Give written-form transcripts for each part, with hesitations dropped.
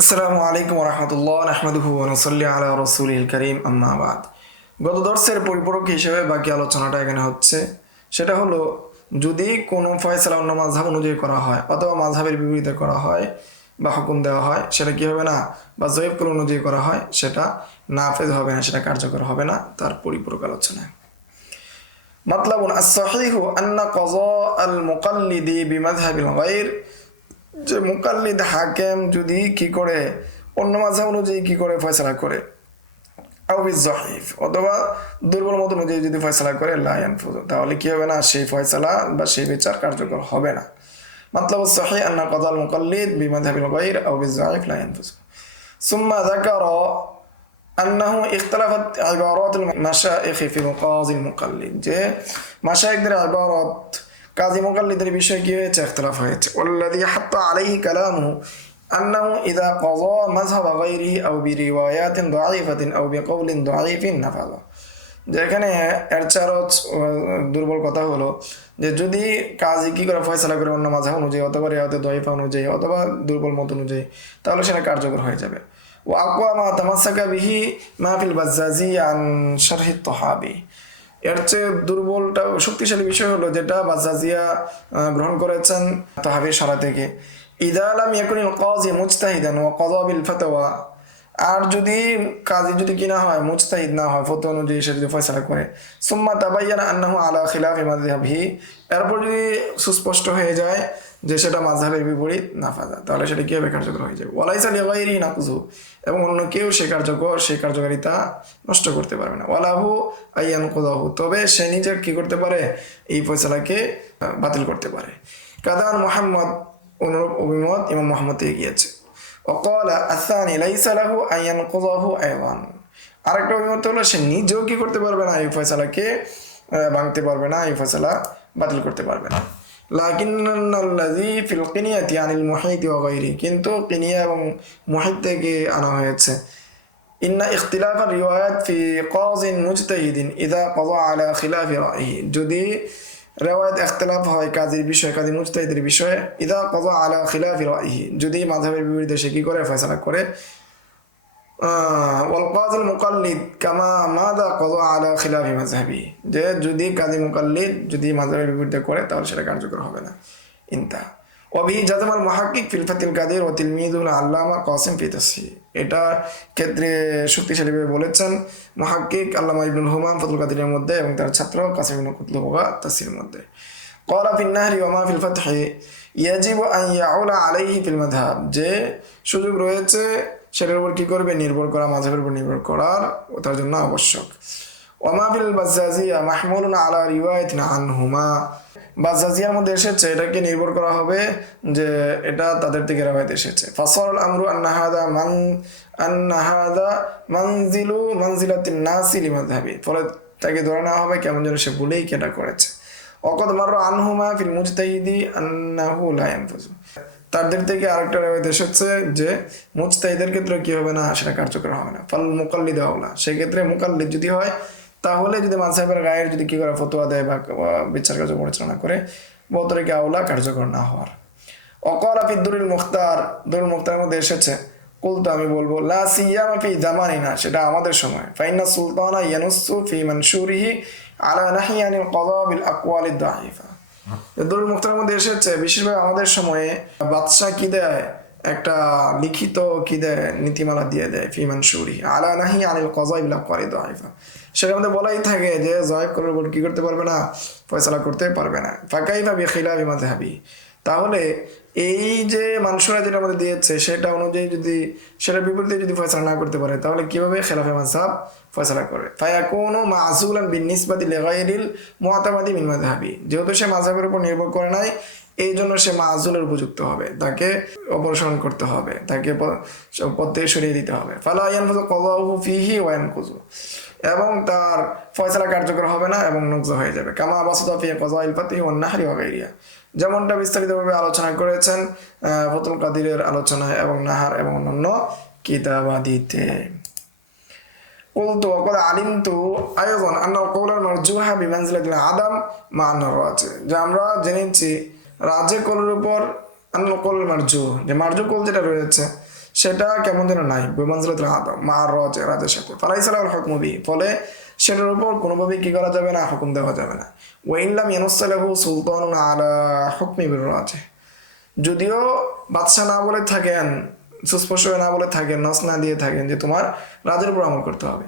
আসসালামু আলাইকুম ওয়া রাহমাতুল্লাহ নাহমাদুহু ওয়া নুসাল্লি আলা রাসূলিল কারীম আম্মা বাদ। গত দর্সের পরিপূরক হিসেবে বাকি আলোচনাটা এখানে হচ্ছে, সেটা হলো যদি কোনো ফয়সালা অন্য মাযহাব অনুযায়ী করা হয় অথবা মাযহাবের বিপরীতে করা হয় বা হুকুম দেওয়া হয়, সেটা কি হবে না, বা জয়ীব কুল অনুযায়ী করা হয় সেটা নাফেজ হবে না, সেটা কার্যকর হবে না। তার পরিপূরক আলোচনা মাতলাবুন আস-সাহিহু আন্না কাযা আল-মুকাল্লিদি বিমাযহাবিল গায়র, যে মুকাল্লিদ হাকেম যদি কি করে অন্য মাযহাব অনুযায়ী কি করে ফয়সালা করে, আও বিয-যায়ীফ অথবা দুর্বল মত অনুযায়ী যদি ফয়সালা করে লা ইয়ানফুযু, তাহলে কি হবে না, সেই ফয়সালা বা সেই বিচার কার্যকর হবে না। মাতলাবুস সহিহ আন্না কাযা আল-মুকাল্লিদ বিমাযহাবিল গায়র আও বিয-যায়ীফ লা ইয়ানফুযু। সুম্মা যাকারা আন্নাহু ইখতালাফাত ইবারাতুল মাশায়েখ ফি মুকাযিল মুকাল্লিদ, যে মাশায়েখদের ইবারাত কাজী মুকাল্লিদের বিষয়ে কি হয়েছে, ইখতিলাফ হয়েছে। ওয়াল্লাযী হাত্তা আলাইহি কালামুহু আন্নাহু ইযা কাযা মাযহাব গায়রিহি আও বিরিওয়ায়াতিন দাঈফাতিন আও বিকাউলিন দাঈফিন নাফাযা। যেখানে এর চারও দুর্বল কথা হলো যে যদি কাজী কি করে ফয়সালা করে অন্য মাযহাব অনুযায়ী অথবা রিওয়ায়াতে দাঈফা অনুযায়ী অথবা দুর্বল মত অনুযায়ী, তাহলে সেটা কার্যকর হয়ে যাবে। ওয়া আকওয়া মা তামাসসাকা বিহি মা ফিল বাজ্জাজি আন শারহি তাহাবি, এর চেয়ে দুর্বলটা শক্তিশালী বিষয় হলো যেটা বাজ্জাজিয়া গ্রহণ করেছেন তাহাবির সারা থেকে। ইযা লাম ইয়াকুনিল কাযী মুজতাহিদান ওয়া কাযা বিল ফাতওয়া, আর যদি কাজী যদি কিনা হয় মুজতাহিদ না হয়, ফতোয়া অনুযায়ী সে যদি ফয়সালা করে, সুম্মা তাবায়্যানা আন্নাহু আলা খিলাফি মাযহাবিহি, এরপর যদি সুস্পষ্ট হয়ে যায় যে সেটা মাযহাবের বিপরীত, নাফাযা, তাহলে সেটা কি হবে, কার্যকর হয়ে যাবে। ওয়ালাইসা লিগায়রিহি নাকযু, এবং অন্য কেউ সেই কার্যকারিতা নষ্ট করতে পারবে না। ওয়ালাহু আইয়ানকুযাহু, তবে সে নিজে কি করতে পারে, এই ফয়সালাকে বাতিল করতে পারে। কাদান মুহাম্মদ, অনুরূপ অভিমত ইমাম মুহাম্মদ থেকে গিয়েছে। ওয়াকালা আস-সানি লাইসা লাহু আইয়ানকুযাহু আইযান, আরেকটা অভিমত হলো সে নিজেও কি করতে পারবে না, এই ফয়সালাকে ভাঙতে পারবে না, এই ফয়সালা বাতিল করতে পারবে না। লাকিন্নাল্লাযী ফিল কিনিয়াতি আনিল মুহীত ওয়া গায়রিহি, কিন্তু কিনিয়া এবং মুহীত থেকে আনা হয়েছে। ইন্না ইখতিলাফার রিওয়ায়াত ফি কাযিন মুজতাহিদিন ইযা কাযা আলা খিলাফি রায়হি, যদি রিওয়ায়াত ইখতিলাফ হয় কাজীর বিষয়ে, কাজী মুজতাহিদের বিষয়ে, ইযা কাযা আলা খিলাফি রায়হি, যদি মাযহাবের বিপরীতে সে কি করে, ফয়সালা করে। ওয়াল কাযিল মুকাল্লিদ কামা মাযা কাযা আলা খিলাফি মাযহাবি, যে যদি কাজী মুকাল্লিদ যদি মাযহাবের বিপরীতে করে তাহলে সেটা কার্যকর হবে না। ইনতা ওয়াবিহি জাযমাল মুহাক্কিক ফিল ফাতিল কাদির ওয়া তিলমিযুল আল্লামা কাসিম ফি তাসহিহ, এটা ক্ষেত্রে শক্তিশালীভাবে বলেছেন মুহাক্কিক আল্লামা ইবনুল হুমাম ফাতুল কাদিরের মধ্যে এবং তার ছাত্র কাসিম ইবনে কুতলুবা তাসহিরের মধ্যে। ক্বালা ফিন নাহরি ওয়া মা ফিল ফাতহি ইয়াজিবু আন ইয়াউলা আলাইহি ফিল মাযহাব, যে সুযোগ রয়েছে সেটার উপর কি করবে, নির্ভর করা, মাযহাবের উপর নির্ভর করার তার জন্য আবশ্যক। ওয়া মা ফিল বাজ্জাজিয়া মাহমুলুন আলা রিওয়ায়াতিন আনহুমা, বাজ্জাজিয়ার মধ্যে এসেছে এটাকে নির্ভর করা হবে যে এটা তাদের থেকে রিওয়ায়াত এসেছে। ফাসাল আমরু আন্না হাযা মানজিলাতিন নাসি লিমাযহাবি, ফলে তাকে ধরে নেওয়া হবে কেমন যেন সে ভুলেই কেটা করেছে। ওয়াকাদ মাররা আনহুমা ফিল মুজতাহিদি আন্নাহু লা ইয়ানফুযু, তাদের থেকে আরেকটা রিওয়ায়াত এসেছে যে মুজতাহিদের ক্ষেত্রে কি হবে না, সেটা কার্যকর হবে না। ফাল মুকাল্লিদ আওলা, সেই ক্ষেত্রে মুকাল্লিদ যদি হয় তাহলে যদি মাযহাবের গায়ের যদি কি করে ফতোয়া দেয় বা বিচার কার্য পরিচালনা করে, বতরিকে আওলা কার্যকর না হওয়ার। ওয়াকালা ফি দুরুল মুখতার, দুরুল মুখতারের মধ্যে এসেছে, কুলতু আমি বলবো, লা সিয়ামা ফি জামানিনা, সেটা আমাদের সময়, ফাইন্না সুলতানা ইয়ানুসু ফি মানশুরিহি আলা নাহয়ানিল কাযা বিল আকওয়ালিদ দাঈফা, দুরুল মুখতারের মধ্যে এসেছে বিশেষভাবে আমাদের সময়ে বাদশাহ কি দেয়, একটা লিখিত কি দেয়, নীতিমালা দিয়ে দেয়, ফি মানশুরিহি আলা নাহয়ানিল কাযা বিল আকওয়ালিদ দাঈফা, সেটার মধ্যে বলাই থাকে যে জয়ীব করার উপর কি করতে পারবে না, ফয়সালা করতে পারবে না। ফাকাইফা বিখিলাফি মাযহাবি, তাহলে এই যে মানসুরা যেটা আমাদের দিয়েছে সেটা অনুযায়ী যদি সেটার বিপরীতে যদি ফয়সালা না করতে পারে, তাহলে কিভাবে খিলাফে মাযহাব ফয়সালা করে। ফায়াকুনু মাযুলান বিনিসবাতি লিগায়রিল মুতামাদি মিন মাযহাবি, যেহেতু সে মাযহাবের উপর নির্ভর করে নাই, এই জন্য সে মাযুলের উপযুক্ত হবে, তাকে অপসারণ করতে হবে, তাকে পদ থেকে সরিয়ে দিতে হবে। ফালা ইয়ানফুযু কাযাহু ফিহি ওয়া ইয়ানকুযু, এবং তার ফয়সালা কার্যকর হবে না এবং নুকজা হয়ে যাবে। কামা বাসাতা ফি কাযাইল ফাতহি ওয়ান নাহরি ওয়া গায়রিহা, যেমনটা বিস্তারিতভাবে আলোচনা করেছেন ফাতুল কাদিরের আলোচনায় এবং নাহার এবং অন্যান্য কিতাবাদিতে। قلت وقد علمت أيضا أن القول المرجوح بمنزلة العدم مع الراجح, যে আমরা জেনেছি রাজে কলের উপর আনুল কল মারজু, যে মারজু কল যেটা রয়েছে সেটা কেমন যেন নাই, বিমানজলাতুল আদম মা রাজের সাথে ফালাইসা লাহুল হুকমু বিহি, ফলে সেটার উপর কোনোভাবেই কি করা যাবে না, হুকুম দেওয়া যাবে না। ওয়া ইন লাম ইয়ানুসসা লাহু সুলতানুন আলা হুকমি বির রাজিহ, যদিও বাদশা না বলে থাকেন, সুস্পষ্ট না বলে থাকেন, নস না দিয়ে থাকেন যে তোমার রাজের উপর আমল করতে হবে,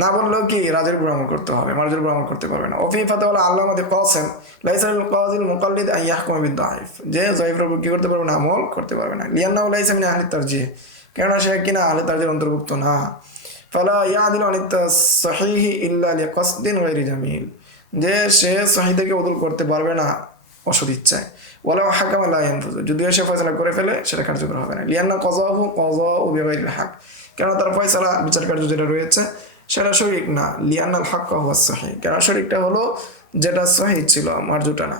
না বললেও কি রাজের উপর আমল করতে হবে, মার্জের উপর আমল করতে পারবে না। ওফি ফাতাওয়াল আল্লামাতি কাসিম লাইসা লিল কাযিল মুকাল্লিদ আন ইয়াহকুমা বিদ-দাঈফ, যে যায়িফের উপর কি করতে পারবে না, আমল করতে পারবে না। লিআন্নাহু লাইসা মিন আহলি তারজিহ, কেননা সে কিনা আহলি তারজিহের অন্তর্ভুক্ত না। ফালা ইয়াদিলু আনিত তাসহিহ ইল্লা লিকাসদিন গায়রি জামিল, যে সে সহিহ থেকে উদুল করতে পারবে না অসৎ ইচ্ছায়। ওয়ালাউ হাকামা লা ইয়ানফুযু, যদিও সে ফয়সালা করে ফেলে সেটা কার্যকর হবে না। লিআন্না কাযাহু কাযাউ বিগাইরিল হক, কেননা তার ফয়সালা বিচার কার্য যেটা রয়েছে সেটা শরীক না। লিআন্নাল হাক্কা হুয়া সহিহ, কেননা শরীকটা হলো যেটা সহিহ ছিল, মারজুটা না।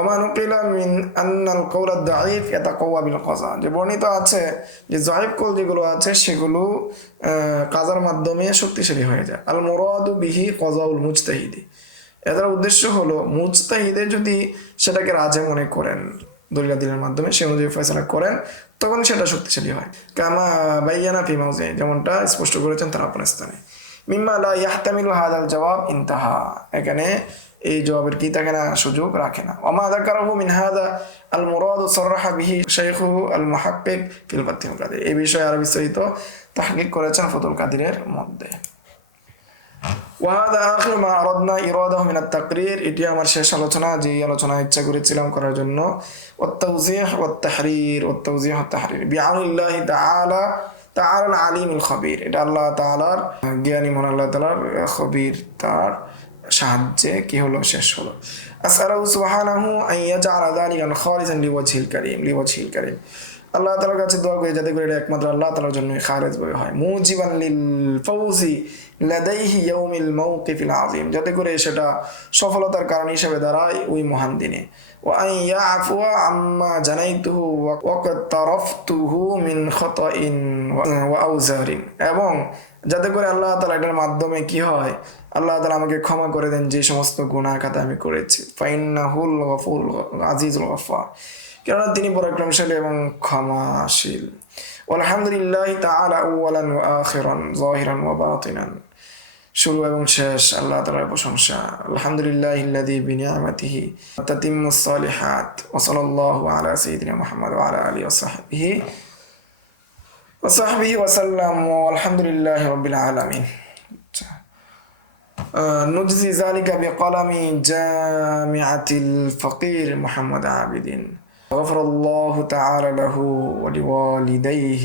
ওমা নুকিলা মিন আন্নাল কওলা দাঈফ ইয়াতাকাওয়া বিল কাযা, যে বর্ণিত আছে যে যায়েফ কল যেগুলো আছে সেগুলো কাজার মাধ্যমে শক্তিশালী হয়ে যায়। আল মুরাদু বিহি কাযাউল মুজতাহিদি, এটার উদ্দেশ্য হলো মুজতাহিদে যদি সেটাকে রাজে মনে করেন, দলিলের মাধ্যমে সে অনুযায়ী ফয়সালা করেন, তখন সেটা শক্তিশালী হয়। কামা বাইয়ানা ফি মাওজি, যেমনটা স্পষ্ট করেছেন তার আপনার স্থানে। মিম্মা লা ইয়াহতামিলু হাদাল জবাব ইনতাহা, এখানে এই জবাবের কি থাকে না, সুযোগ রাখে না। ওমা যাকারাহু মিন হাদা আল মুরাদু সাররাহা বিহি শাইখুহু আল মুহাক্কিক ফিল ফাতহুল কাদির, এই বিষয়ে আরো বিস্তারিত তাহকিক করেছেন ফাতহুল কাদিরের মধ্যে। ওয়াহাদা আখির মা আরাদনা ইরাদাহু মিনাত তাকরির, এটি আমার শেষ আলোচনা, যে আলোচনা ইচ্ছা করেছিলাম করার জন্য। ওয়াত তাওজিহ ওয়াত তাহরির, ওয়াত তাওজিহ ওয়াত তাহরির বিআউনিল্লাহি তাআলা তাআলা আল আলিমুল খবীর, এটা আল্লাহ তাআলার জ্ঞানী মহান আল্লাহ তাআলার খবীর, তার সাহায্যে কি হলো, শেষ হলো। আসআলু সুবহানাহু আন ইয়াজআলা যালিকা খালিসান লিওয়াজহিল কারীম, লিওয়াজহিল কারীম, আল্লাহ তাআলার কাছে দোয়া করি যাতে করে এটা একমাত্র আল্লাহ তাআলার জন্য খালেস ভাবে হয়। মুজিবান লিল ফাউজি লাদাইহি ইয়াউমিল মাওকিফিল আযীম, যাতে করে সেটা সফলতার কারণ হিসেবে দাঁড়ায় ওই মহান দিনে। ওয়া আন ইয়াফুয়া আম্মা জানাইতুহু ওয়া কাদ তারাফতুহু মিন খাতাইন ওয়া আউজারিন, এবং যাতে করে আল্লাহ তাআলা এটার মাধ্যমে কি হয়, আল্লাহ তাআলা আমাকে ক্ষমা করে দেন যে সমস্ত গুনাহ খাতা আমি করেছি। ফাইন্নাহুল গফুরুল আজিজুল গফফার, কেননা তিনি পরাক্রমশালী এবং ক্ষমাশীল। আলহামদুলিল্লাহি তাআলা আউওয়ালান ওয়া আখিরান যাহিরান ওয়া বাতিনান, শুরু এবং শেষ আল্লাহ তাআলার প্রশংসা। আলহামদুলিল্লাহিল্লাযী বিনিআমাতিহি তাতিম্মুস সালিহাত, ওয়া সাল্লাল্লাহু আলা সাইয়্যিদিনা মুহাম্মদ ওয়া আলা আলিহি ওয়া সাহবিহি ওয়া সাল্লাম, আলহামদুলিল্লাহি রাব্বিল আলামিন। নুজজি যালিকা বিকলামি জামিআতিল ফকির মুহাম্মদ আবিদিন, غفر الله تعالى له ولوالديه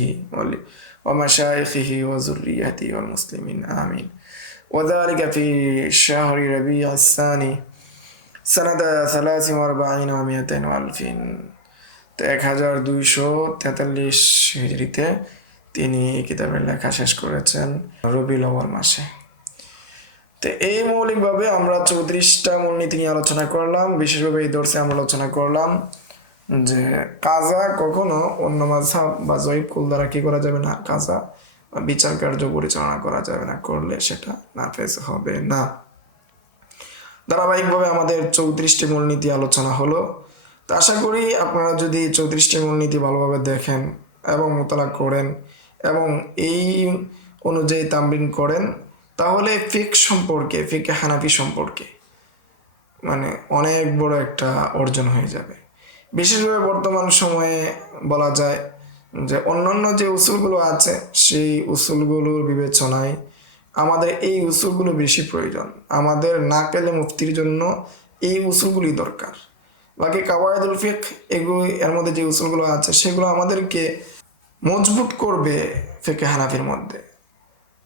ومشايخه وذريته والمسلمين آمين. وذلك في شهر ربيع الثاني سنة 43 و200 وألف، 1243 হিজরিতে তিনি কিতাবের লেখা শেষ করেছেন রবিউল আউয়াল মাসে। তো এই মৌলিকভাবে আমরা 34টা মূলনীতি নিয়ে আলোচনা করলাম। বিশেষভাবে এই দর্শে আমরা আলোচনা করলাম যে কাজা কখনো অন্য মাযহাব বা যায়েফ কুল দ্বারা কি করা যাবে না, কাজা বা বিচার কার্য পরিচালনা করা যাবে না, করলে সেটা নাফেজ হবে না। ধারাবাহিকভাবে আমাদের 34টি মূলনীতি আলোচনা হলো। তো আশা করি আপনারা যদি 34টি মূলনীতি ভালোভাবে দেখেন এবং মোতালা করেন এবং এই অনুযায়ী তামরিন করেন, তাহলে ফিকহ সম্পর্কে, ফিকহ হানাফি সম্পর্কে মানে অনেক বড় একটা অর্জন হয়ে যাবে। বিশেষভাবে বর্তমান সময়ে বলা যায় যে অন্যান্য যে উসুলগুলো আছে সেই উসুলগুলোর বিবেচনায় আমাদের এই উসুলগুলো বেশি প্রয়োজন। আমাদের নাকেলে মুফতির জন্য এই উসুলগুলি দরকার। বাকি কাওয়ায়েদুল ফিকহ এগুলো, এর মধ্যে যে উসুলগুলো আছে সেগুলো আমাদেরকে মজবুত করবে ফিকহ হানাফির মধ্যে।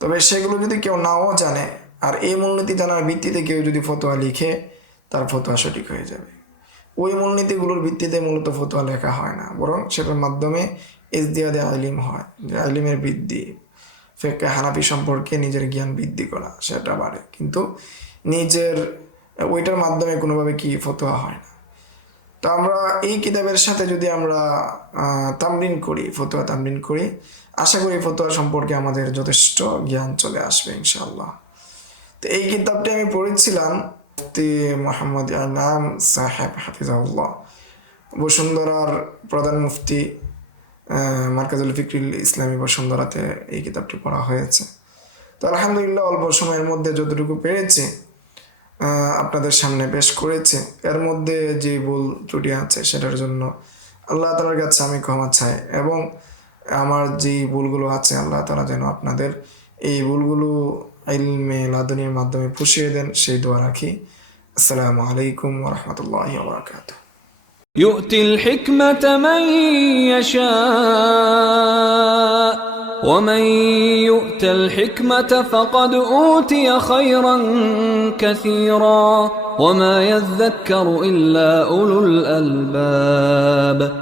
তবে সেগুলো যদি কেউ নাও জানে আর এই মূলনীতি জানার ভিত্তিতে কেউ যদি ফতোয়া লিখে, তার ফতোয়া সঠিক হয়ে যাবে। ওই মূলনীতিগুলোর ভিত্তিতে মূলত ফতোয়া লেখা হয় না, বরং সেটার মাধ্যমে ইজদিয়াদে ইলম হয়, যে ইলমের বৃদ্ধি, ফিকহ হানাফি সম্পর্কে নিজের জ্ঞান বৃদ্ধি করা, সেটা বাড়ে, কিন্তু নিজের ওইটার মাধ্যমে কোনোভাবে কি ফতোয়া হয় না। তো আমরা এই কিতাবের সাথে যদি আমরা তামরিন করি, ফতোয়া তামরিন করি, আশা করি ফতোয়া সম্পর্কে আমাদের যথেষ্ট জ্ঞান চলে আসবে ইনশাআল্লাহ। তো এই কিতাবটি আমি পড়েছিলাম মুফতি মোহাম্মদ সাহেব হাফিজাহুল্লাহ, বসুন্ধরার প্রধান মুফতি মার্কাজুল ফিকরিল ইসলামী বসুন্ধরাতে এই কিতাবটি পড়া হয়েছে। তো আলহামদুলিল্লাহ অল্প সময়ের মধ্যে যতটুকু পেরেছি আপনাদের সামনে পেশ করেছে। এর মধ্যে যে ভুল ত্রুটি আছে সেটার জন্য আল্লাহ তাআলার কাছে আমি ক্ষমা চাই, এবং আমার যে ভুলগুলো আছে আল্লাহ তাআলা যেন আপনাদের এই ভুলগুলো ইলমে লাদুনির মাধ্যমে পুষিয়ে দেন, সেই দোয়া রাখি। আসসালামু আলাইকুম ওয়া রাহমাতুল্লাহি ওয়া বারাকাতুহু। يؤتي الحكمة من يشاء ومن يؤت الحكمة فقد أوتي خيرا كثيرا وما يذكر إلا أولو الألباب